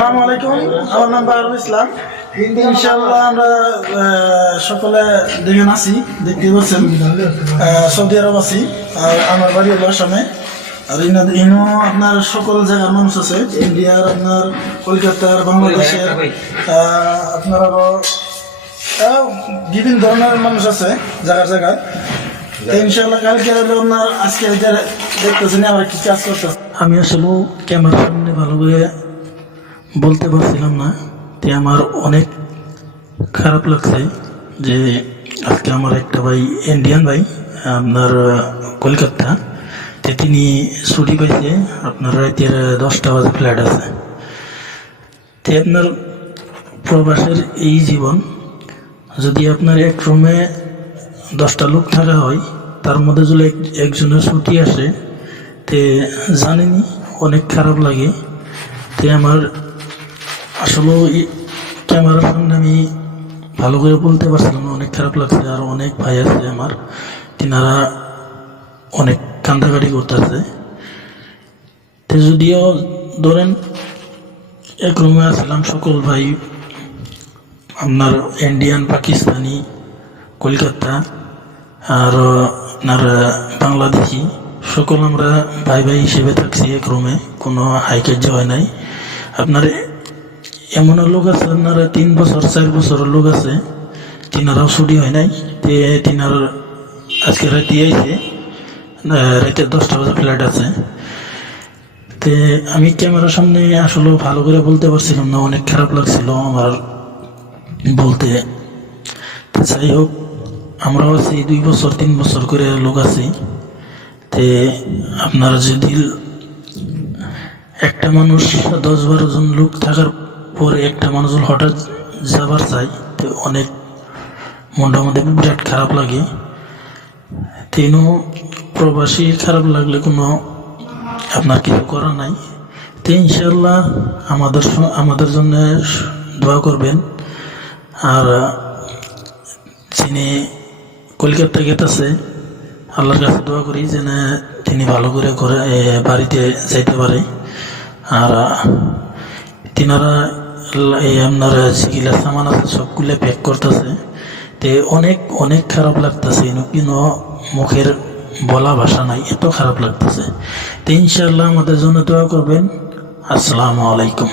আসসালামু আলাইকুম, আমার নাম বাহারুল ইসলাম। ইনশাআল্লাহ আমরা সকলে দুজন আছি, দেখতে পাচ্ছেন। সৌদি আরব আছি, আর আমার বাড়ি হলো আসামে। আর ইনো আপনার সকল জায়গার মানুষ আছে, ইন্ডিয়ার, আপনার কলকাতার, বাংলাদেশের, আপনার আরো বিভিন্ন ধরনের মানুষ আছে জায়গার জায়গায়। ইনশাআল্লাহ কালকে হলো আপনার, আজকে দেখতেছেন আমার কি কাজ করতেছে। আমি আসলে ক্যামেরার সামনে ভালো করে বলতে পারছিলাম না, তে আমার অনেক খারাপ লাগছে যে আজকে আমার একটা ভাই, ইন্ডিয়ান ভাই, আপনার কলকাতা, তে তিনি ছুটি পাইছে, আপনার রাতের 10টা বাজে ফ্লাইট আছে। তে আপনার প্রবাসের এই জীবন, যদি আপনার এক রুমে 10টা লোক থাকা হয়, তার মধ্যে যদি একজনের ছুটি আসে, তে জানেনি অনেক খারাপ লাগে। তে আমার আসলে ক্যামেরার সামনে আমি ভালো করে বলতে পারছিলাম না, অনেক খারাপ লাগছে। আর অনেক ভাই আছে আমার, তিনারা অনেক কান্দাকাটি করতেছে। তো যদিও ধরেন এক রুমে আসলাম সকল ভাই, আপনার ইন্ডিয়ান, পাকিস্তানি, কলকাতা, আর আপনার বাংলাদেশি, সকল আমরা ভাই ভাই হিসেবে থাকছি এক রুমে, কোনো হাইকার্য হয় নাই। আপনার এমন লোক আছে, আপনারা 3 বছর 4 বছরের লোক আছে, তিনারাও ছুটি হয় নাই। তে তিনার আজকে রাতে আইছে, রাতে 10টা বাজে ফ্লাইট আছে। তে আমি ক্যামেরার সামনে আসলে ভালো করে বলতে পারছিলাম না, অনেক খারাপ লাগছিল আমার বলতে। যাই হোক, আমরাও আছি 2 বছর 3 বছর করে লোক আছি। তে আপনারা যদি একটা মানুষ 10-12 জন লোক থাকার পরে একটা মানুষ হঠাৎ যাবার চাই, তো অনেক মনটা মধ্যে বিরাট খারাপ লাগে। তেনও প্রবাসী খারাপ লাগলে কোনো আপনার কিছু করার নাই। তো ইনশাল্লাহ আমাদের জন্য দোয়া করবেন। আর যিনি কলকাতা গেতেছে, আল্লাহর কাছে দোয়া করি যেন তিনি ভালো করে বাড়িতে যাইতে পারে। আর তিনারা আপনার যেগুলা সামান আছে সবগুলো প্যাক করতেছে। তে অনেক অনেক খারাপ লাগতেছে, কিন্তু মুখের বলা ভাষা নাই, এত খারাপ লাগতেছে। তো ইনশাআল্লাহ আমাদের জন্য দোয়া করবেন। আসসালামু আলাইকুম।